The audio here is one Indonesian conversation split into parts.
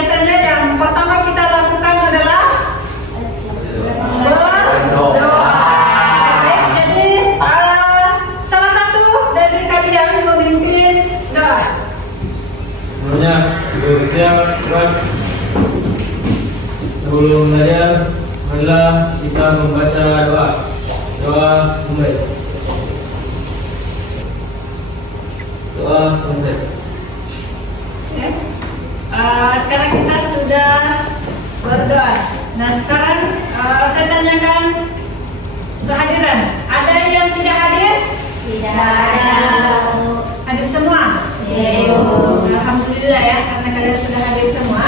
biasanya yang pertama kita lakukan adalah berdoa. Jadi salah satu dari kalian memimpin doa. Semuanya bersiap, buat sebelum belajar, marilah kita membaca doa. Doa mulai. Doa selesai. Ya. Sekarang kita sudah berdoa. Nah sekarang saya tanyakan kehadiran. Ada yang tidak hadir? Tidak ada. Hadir semua? Iya. Alhamdulillah ya, karena kalian sudah hadir semua.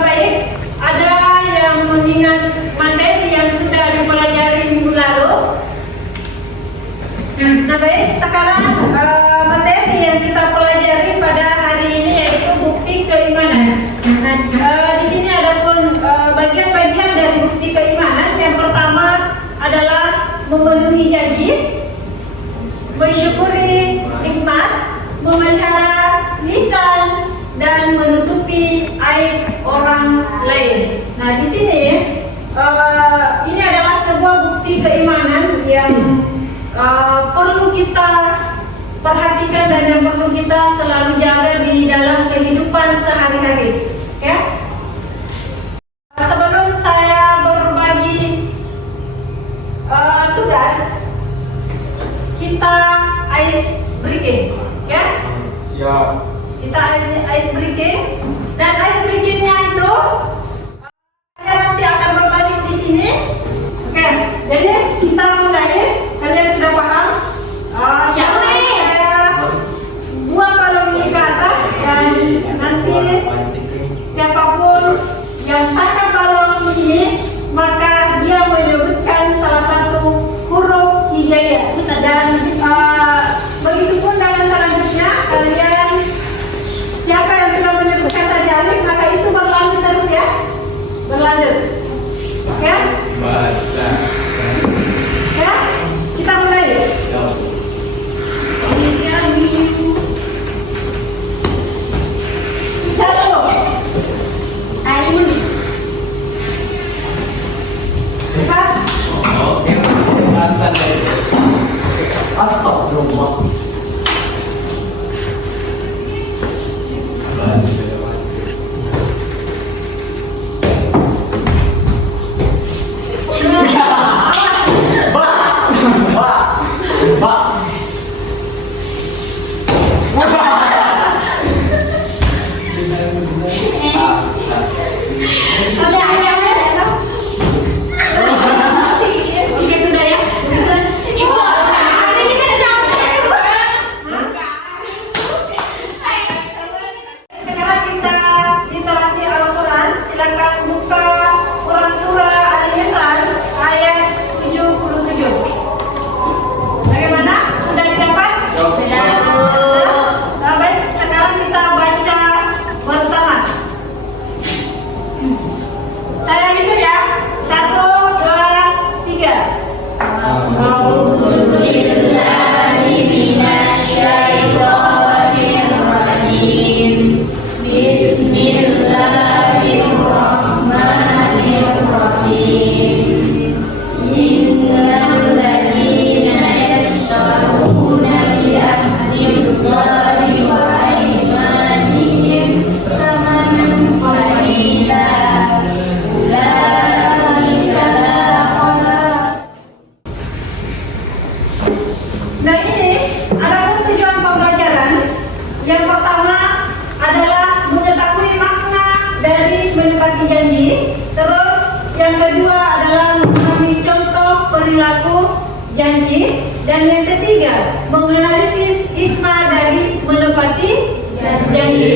Baik, ada yang mengingat materi yang sudah dipelajari minggu lalu? Nah baik, sekarang materi yang kita pelajari pada hari ini yaitu bukti keimanan. Nah di sini ada pun bagian-bagian dari bukti keimanan. Yang pertama adalah memenuhi janji, mensyukuri nikmat, memelihara lisan, dan menutupi aib orang lain. Nah di sini ini adalah sebuah bukti keimanan yang perlu kita perhatikan dan yang perlu kita selalu jaga di dalam kehidupan sehari-hari. Ya. Sebelum saya berbagi tugas, kita ice breaking, ya? Siap. Kita ice breaking, dan ice breakingnya itu kalian nanti akan berbagi di sini. Oke, jadi kita mulai. Kalian sudah paham? Siap, Saya buang balon ini ke atas dan nanti siapapun yang tangkap balon ini maka dia menyebutkan salah satu huruf hijaiyah. Dan begitupun dengan selanjutnya kalian siapa yang sudah menyebutkan tadi alif maka itu berlanjut terus ya, berlanjut. Ya, Baca. ya, kita mulai. Kita dulu. Cepat. Oke, pembahasan dari Astagfirullah. Oke, sudah ya. Sekarang kita literasi Al-Quran. Silakan buka Quran surah Al-Imran ayat 77. Bagaimana? Sudah didapat? Nah, baik, sekarang kita baca bersama. Saya hitung ya. 1, 2, 3. Nah ini ada tujuan pembelajaran. Yang pertama adalah mengetahui makna dari menepati janji. Terus yang kedua adalah memahami contoh perilaku janji. Dan yang ketiga menganalisis hikmah dari menepati janji.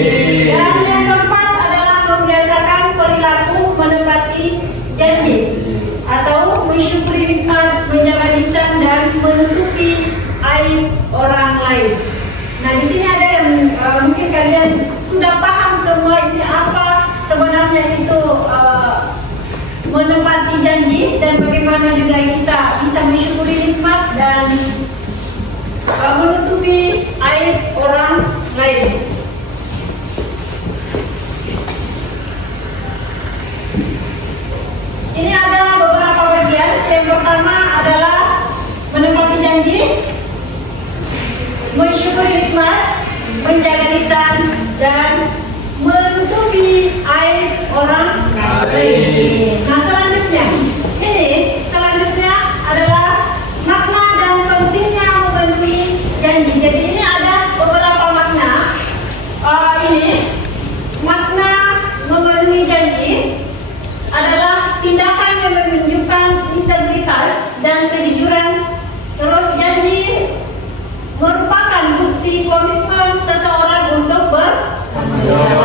Dan yang keempat adalah membiasakan perilaku menepati janji atau mensyukuri nikmat, menjaga lisan, dan menutupi aib orang lain. Nah di sini ada yang mungkin kalian sudah paham semua ini apa sebenarnya itu menepati janji dan bagaimana juga kita bisa mensyukuri nikmat dan menutupi aib orang lain. mensyukuri nikmat, menjaga lisan, dan menutupi aib orang lain. Nah, selanjutnya adalah makna dan pentingnya memenuhi janji. Jadi ini ada beberapa makna. Ini makna memenuhi janji adalah tindakan yang menunjukkan integritas dan kejujuran. Terus janji merupakan bukti komitmen seseorang untuk berjawab.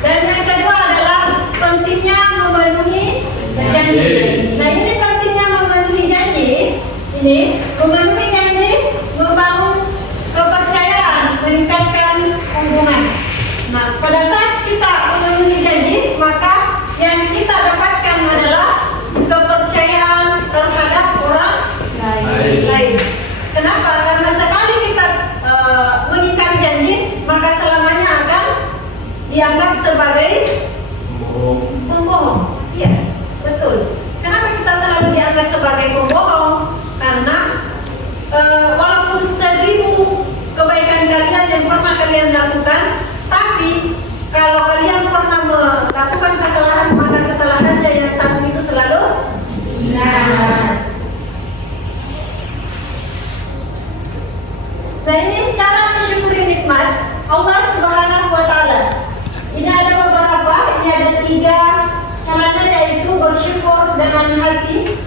Dan yang kedua adalah pentingnya memenuhi janji. Nah, ini pentingnya memenuhi janji. Ini memenuhi janji membangun kepercayaan, meningkatkan hubungan. Nah, pada saat kita memenuhi janji, maka yang kita dapatkan adalah kepercayaan terhadap orang lain. Kenapa? Karena sekali kita mengingkari janji, maka selamanya akan dianggap sebagai pembohong. Iya, betul. Kenapa kita selalu dianggap sebagai pembohong? Karena walaupun 1000 kebaikan kalian yang pernah kalian lakukan, tapi kalau kalian pernah melakukan kesalahan, maka kesalahannya yang satu itu selalu benar. Nah, ini cara mensyukuri nikmat Allah Subhanahu wa Ta'ala. Ini ada beberapa, ini ada 3 caranya, yaitu bersyukur dengan hati.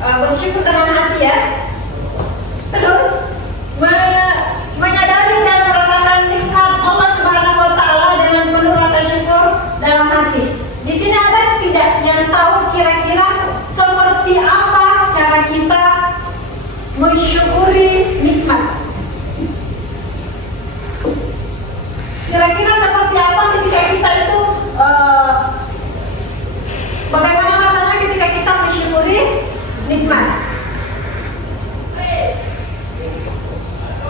Bersyukur dengan hati ya. Terus menyadari dan merasakan nikmat Allah Subhanahu wa Ta'ala dengan penuh rasa syukur dalam hati. Di sini ada tidak yang tahu kira-kira seperti apa cara kita mensyukuri nikmat? Kira-kira seperti apa ketika kita itu bagaimana rasanya ketika kita mensyukuri nikmat?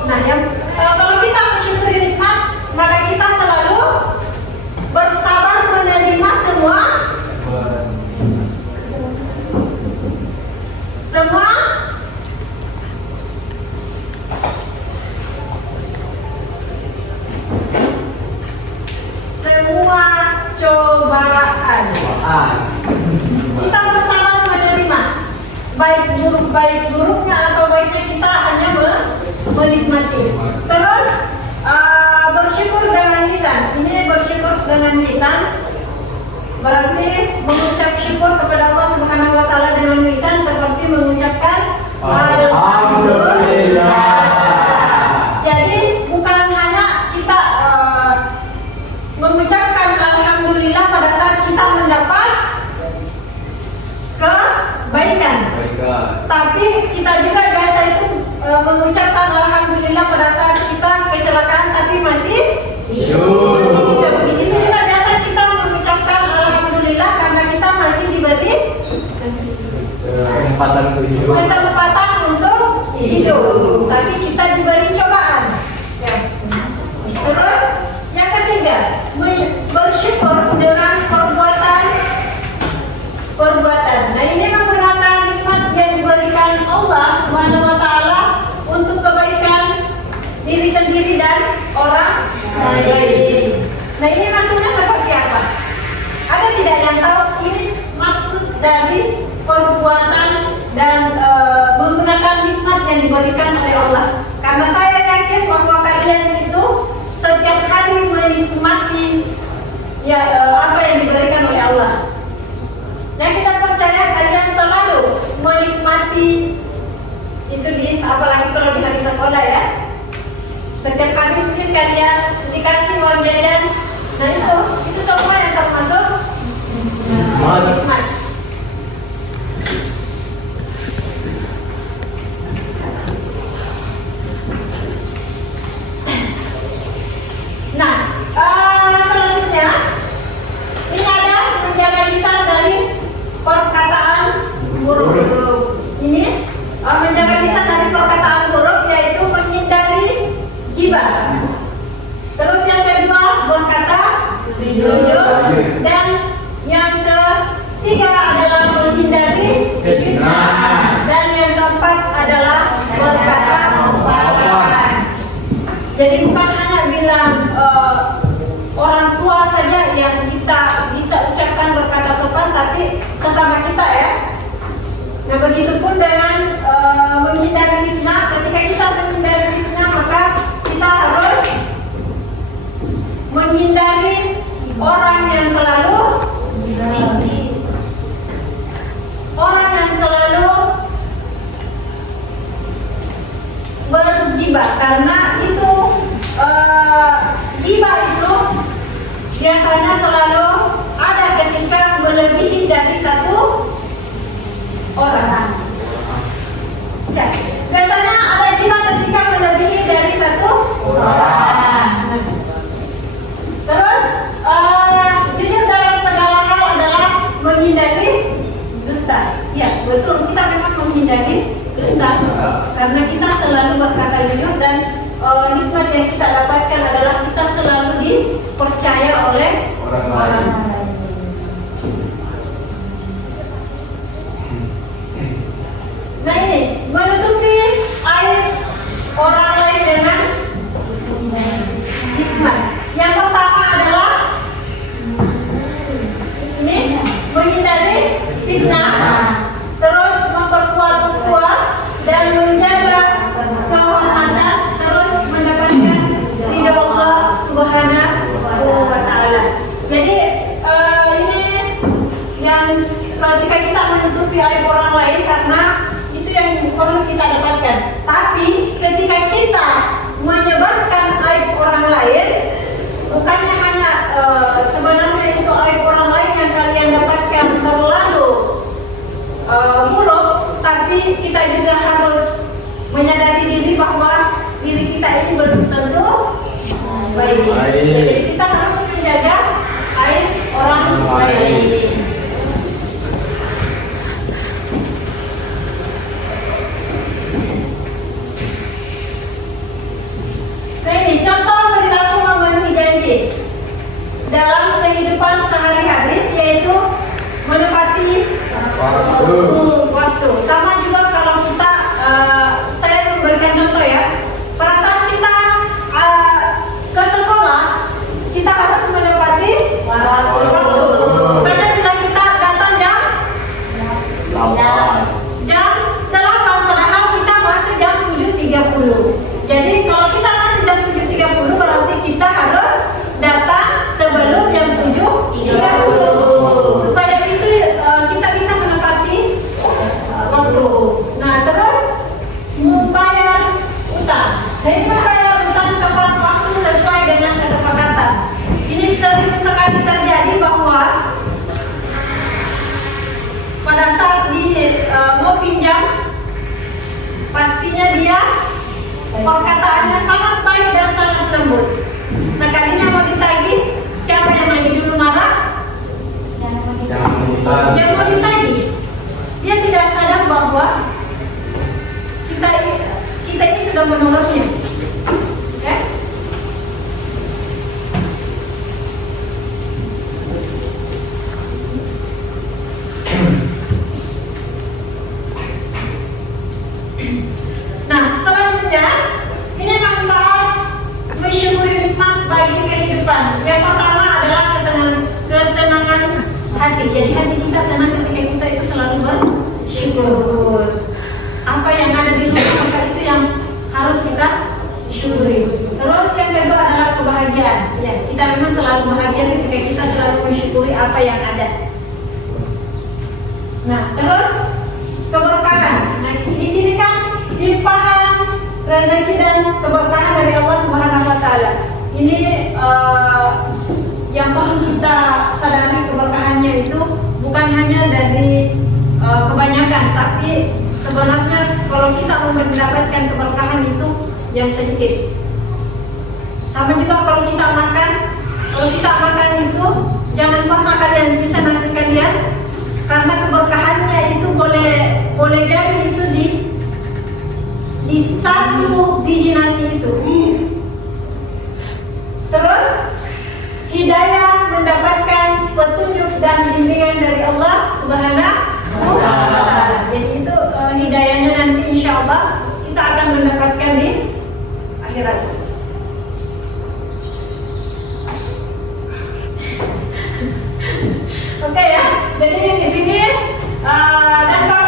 Nah, kalau kita mensyukuri nikmat, maka kita selalu bersabar menerima semua cobaan. Kita bersabar menerima baik buruknya atau baiknya, kita hanya menikmati. Terus bersyukur dengan lisan. Ini bersyukur dengan lisan berarti mengucap syukur kepada Allah Subhanahu wa Ta'ala dengan lisan, seperti mengucapkan alhamdulillah. Jadi bukan hanya kita mengucapkan alhamdulillah pada saat kita mendapat kebaikan, tapi kita juga biasa itu mengucapkan alhamdulillah pada saat kita kecelakaan tapi masih hidup. Di sini juga biasa kita mengucapkan alhamdulillah karena kita masih diberi kesempatan untuk hidup, tapi kita diberi cobaan. Terus yang ketiga, bersyukur dengan perbuatan. Nah, ini menggunakan nikmat yang diberikan Allah Subhanahu wa Ta'ala untuk kebaikan diri sendiri dan orang lain. Nah, ini maksudnya seperti apa? Ada tidak yang tahu ini maksud dari perbuatan dan menggunakan nikmat yang diberikan oleh Allah? Karena saya yakin bahwa kalian itu setiap hari menikmati apa yang diberikan oleh Allah. Yang kita percaya kalian selalu menikmati itu, apalagi kalau di hari sekolah ya. Setiap kali mungkin kalian dikasih uang jajan, nah itu semua yang termasuk nikmat. Nah, selanjutnya ini ada menjaga lisan dari perkataan buruk. Ini menjaga lisan dari perkataan buruk, yaitu menghindari ghibah. Terus yang kedua, berkata jujur, dan yang ketiga adalah menghindari fitnah, dan yang keempat adalah berkata Nah, begitupun dengan menghindari fitnah. Ketika kita menghindari fitnah, maka kita harus menghindari orang yang selalu bergibah, karena itu gibah itu biasanya selalu ada ketika melebihi dari satu orang. Ya, biasanya ada gibah ketika melebihi dari satu orang. Terus jujur dalam segala hal adalah menghindari dusta. Ya, betul, kita memang menghindari dusta karena kita selalu berkata jujur, dan nikmat yang kita dapatkan adalah kita selalu dipercaya oleh orang lain. Nah, ini menutupi aib orang lain dengan hikmah. Yang pertama adalah ini menghindari fitnah, terus memperkuat ukhuwah dan menjaga kehormatan, terus mendapatkan ridha Allah Subhanahu wa taala. Jadi ini yang ketika kita menutupi aib orang lain, karena itu yang perlu kita dapatkan. Tapi ketika kita menyebarkan aib orang lain, bukannya hanya sebenarnya itu aib orang lain yang kalian dapatkan terlalu buruk, tapi kita juga harus menyadari diri bahwa diri kita ini belum tentu baik. Jadi kita harus menjaga aib orang lain. Nah, ini contoh perilaku memenuhi janji dalam kehidupan sehari-hari, yaitu menepati waktu. Sama juga kalau kita, saya memberikan contoh ya, pada saat kita ke sekolah, kita harus menepati waktu. Karena bila kita datang jam 8, padahal kita masih jam 7.30. Jadi kalau kita masih jam 7.30, berarti kita harus datang sebelum jam 7.30 supaya itu kita bisa menepati waktu. Nah, terus membayar utang. Jadi membayar utang tepat waktu sesuai dengan kesepakatan. Ini sering sekali terjadi bahwa pada saat mau pinjam, pastinya dia perkataannya sangat baik dan sangat lembut. Sekalinya mau ditagih, siapa yang lebih dulu marah? Yang mau ditagih. Dia tidak sadar bahwa kita ini sudah menolongnya. Ya? Nah, selanjutnya ini manfaat mensyukuri nikmat bagi kehidupan. Yang pertama adalah ketenangan hati. Jadi hati kita tenang ketika kita itu selalu bersyukur. Apa yang ada di rumah, maka itu yang harus kita syukuri. Terus yang kedua adalah kebahagiaan. Ya, kita memang selalu bahagia ketika kita selalu mensyukuri apa yang ada. Nah, terus keberkahan. Nah, di sini kan limpahan rezeki dan keberkahan dari Allah Subhanahu wa taala. Ini yang perlu kita sadari, keberkahannya itu bukan hanya dari kebanyakan, tapi sebenarnya kalau kita mau mendapatkan keberkahan itu yang sedikit. Sama juga kalau kita makan itu jangan pernah kalian sisa nasi kalian, karena keberkahannya itu boleh jadi itu di satu biji nasi itu. Terus hidayah, mendapatkan petunjuk dan bimbingan dari Allah Subhanahu wa taala. Jadi itu hidayahnya nanti insya Allah kita akan mendapatkan di akhirat. Oke ya. Jadi di sini dampak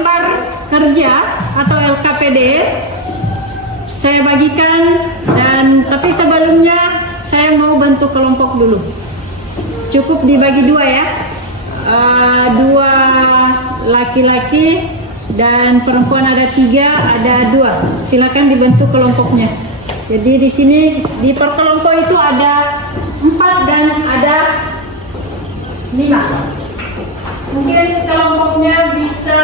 lembar kerja atau LKPD saya bagikan, dan tapi sebelumnya saya mau bentuk kelompok dulu. Cukup dibagi dua ya, dua laki-laki dan perempuan ada 3, ada 2. Silakan dibentuk kelompoknya. Jadi di sini di per kelompok itu ada 4 dan ada 5. Mungkin kelompoknya bisa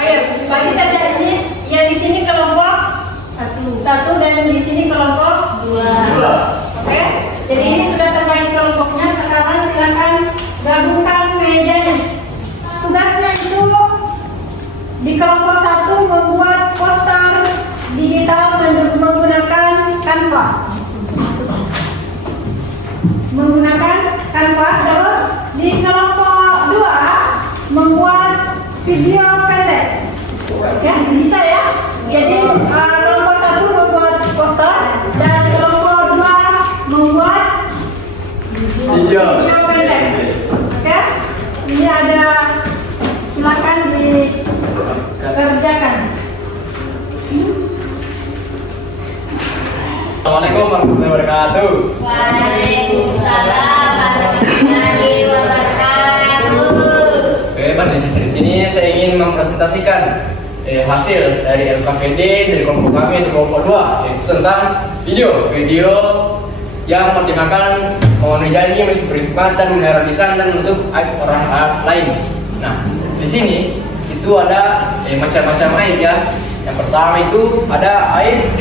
ayo bagi saja ini yang di sini kelompok 1 dan di sini kelompok 2. Oke? Jadi ini sudah terbagi kelompoknya. Sekarang silakan gabungkan mejanya. Tugasnya itu di kelompok 1 membuat poster digital menggunakan Canva. Terus di kelompok 2 membuat video pendek. Ya, bisa ya. Jadi kelompok 1 membuat poster dan kelompok 2 membuat video pendek. Oke? Ini ada, silakan dikerjakan. Assalamualaikum warahmatullahi wabarakatuh. Waalaikumsalam warahmatullahi wabarakatuh. Oke, pada di sini saya ingin mempresentasikan hasil dari LKPD dari kelompok kami di kelompok 2, yaitu tentang video yang mempertimbangkan memenuhi janji, mensyukuri nikmat dan memelihara lisan dan menutup aib orang lain. Nah, di sini itu ada macam-macam aib ya. Yang pertama itu ada aib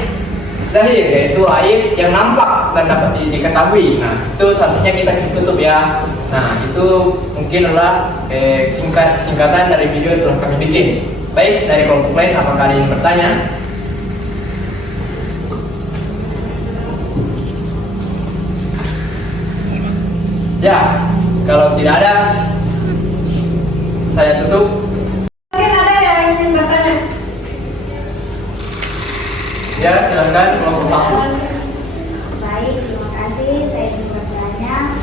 zahir, yaitu aib yang nampak dan dapat diketahui. Nah, itu seharusnya kita kasih tutup ya. Nah, itu mungkin adalah singkatan dari video yang telah kami bikin. Baik, dari kelompok lain apakah ada yang bertanya? Ya, kalau tidak ada, saya tutup. Mungkin ada yang ingin bertanya? Ya, silakan kelompok 1. Baik, terima kasih. Saya ingin bertanya.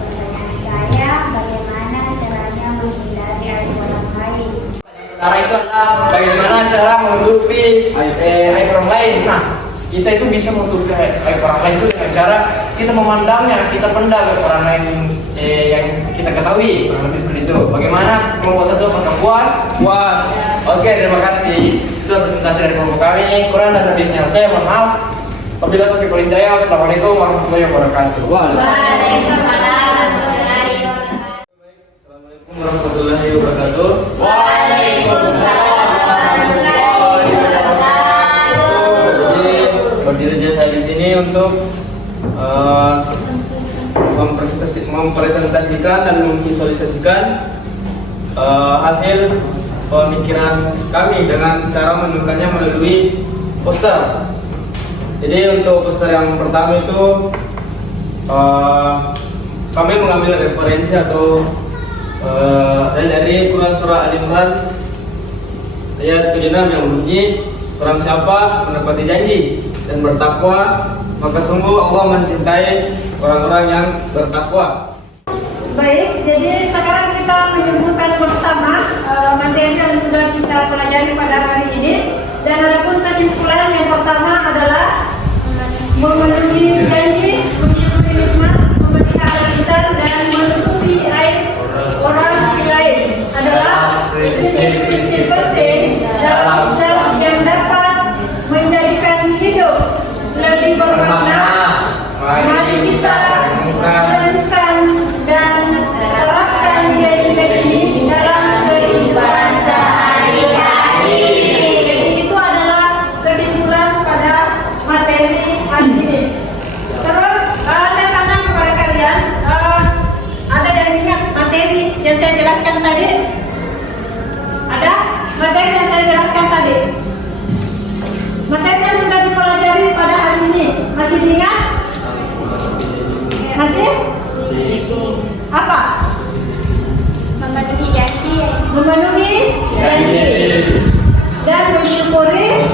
Pertanyaan saya, bagaimana caranya menghindari aib orang lain? Saudara itu adalah bagaimana cara menutupi aib orang lain. Nah, kita itu bisa menutupi aib orang lain itu dengan cara kita memandangnya, kita pendam orang lain yang kita ketahui, kurang lebih seperti itu. Bagaimana kelompok 1, apakah puas? Puas. Oke, terima kasih. Itu presentasi dari kelompok kami. Kurang dan lebihnya saya mohon maaf. Wabillahi taufiq wal hidayah. Wassalamualaikum warahmatullahi wabarakatuh. Waalaikumsalam warahmatullahi wabarakatuh. Assalamualaikum warahmatullahi wabarakatuh. Waalaikumsalam warahmatullahi wabarakatuh. Jadi berdiri saya di sini untuk mempresentasikan dan memvisualisasikan hasil pemikiran kami dengan cara menunjukkannya melalui poster. Jadi untuk poster yang pertama itu kami mengambil referensi atau dari surah Al-Imran ayat 76 yang berbunyi, barang siapa menepati janji dan bertakwa, maka sungguh Allah mencintai orang-orang yang bertakwa. Baik, jadi sekarang kita menyebutkan bersama materi yang sudah kita pelajari pada hari ini. Dan adapun kesimpulan yang pertama adalah memenuhi janji, mensyukuri nikmat, memelihara lisan dan menutupi aib orang lain adalah prinsip-prinsip penting dalam Islam yang dapat menjadikan hidup lebih bermakna. Mari kita renungkan dan terapkan nilai-nilai ini dalam kehidupan sehari-hari. Jadi itu adalah kesimpulan pada materi hari ini. Terus saya tanya kepada kalian, ada yang ingat materi yang saya jelaskan tadi? Ada materi yang saya jelaskan tadi? Materi yang sudah dipelajari pada hari ini masih diingat? Masih? Apa? Memenuhi janji. Memenuhi janji dan mensyukuri